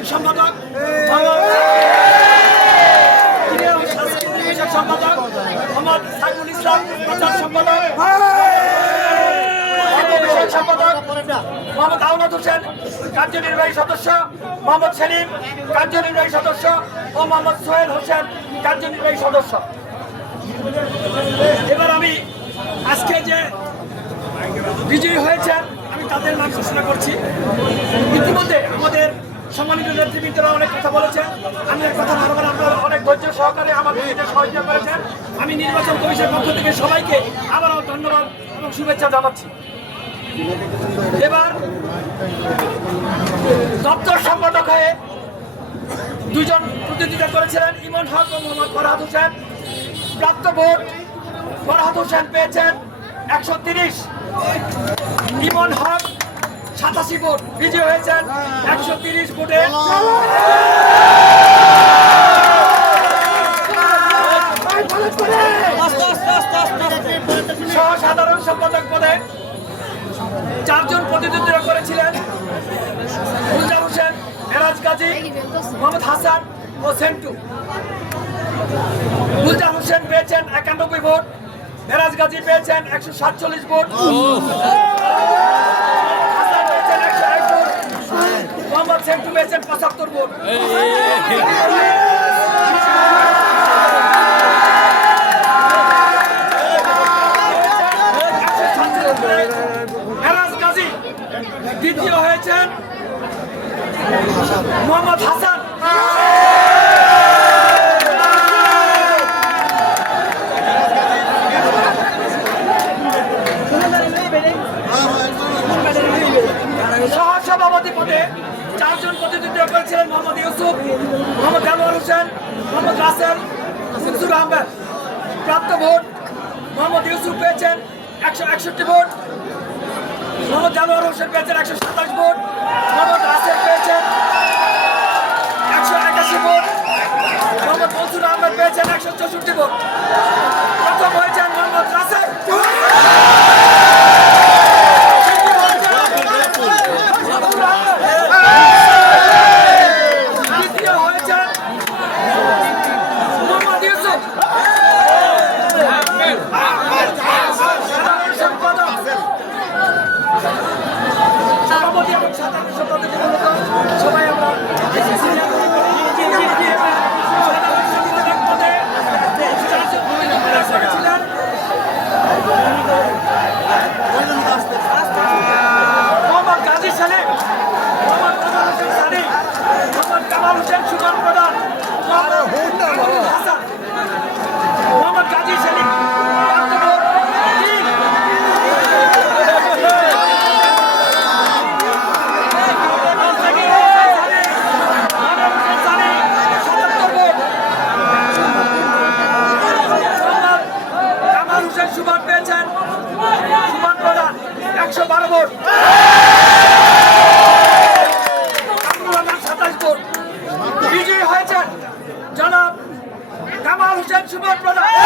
সাংগঠনিক সম্পাদক সম্পাদক মোহাম্মদ সাইফুল ইসলাম প্রচার সম্পাদক। সম্পাদক মোহাম্মদ আহমদ হোসেন কার্যনির্বাহী সদস্য মোহাম্মদ সেলিম কার্যনির্বাহী সদস্য ও মোহাম্মদ সোহেল হোসেন কার্যনির্বাহী সদস্য। এবার আমি আজকে যে বিজয়ী হয়েছেন আমি তাদের নাম ঘোষণা করছি। ইতিমধ্যে আমাদের সম্মানিত নেতৃবৃন্দরা অনেক কথা বলেছেন। আমি এক কথা বারবার আপনারা অনেক ধৈর্য সহকারে আমাদের এটা সহযোগিতা করেছেন। আমি নির্বাচন কমিশনের পক্ষ থেকে সবাইকে আবারও ধন্যবাদ এবং শুভেচ্ছা জানাচ্ছি। এবার দপ্তর সম্পাদক হয়ে দুজন প্রতিযোগিতা করেছিলেন ইমন হক ও মোহাম্মদ ফরহাদ হোসেন। প্রাপ্ত ভোট ফরহাদ হোসেন পেয়েছেন একশো তিরিশ। ইমন হক সাতাশি ভোট বিজয় হয়েছেন। একশো তিরিশ ভোটে। সহ সাধারণ সম্পাদক পদে চারজন প্রতিদ্বন্দ্বিতা করেছিলেন। মুলজা হোসেন, এরাজ গাজী, মোহাম্মদ হাসান ও সেন্টু। মুলজা হোসেন পেয়েছেন একানব্বই ভোট, এরাজ গাজী পেয়েছেন একশো সাতচল্লিশ ভোট হাসান পেয়েছেন একশো এক ভোট পঁচাত্তর দ্বিতীয় হয়েছেন মোহাম্মদ হাসান। পদে চারজন প্রতিনিধিত্ব করেছিলেন মোহাম্মদ ইউসুফ, মোহাম্মদ জানোয়ার হোসেন, মোহাম্মদ রাসেল মনসুর আহমেদ। প্রাপ্ত ভোট মোহাম্মদ ইউসুফ পেয়েছেন একশো একষট্টি ভোট, মোহাম্মদ জানোয়ার হোসেন পেয়েছেন একশো সাতাশ ভোট। Yeah. একশো বারো ভোট। সাতাশ বিজয়ী হয়েছেন জনাব কামাল হোসেন সুবর প্রধান